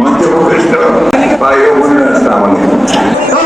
মধ্যপ্রদেশ ভাই ও বোনেরা আসসালাম আলাইকুম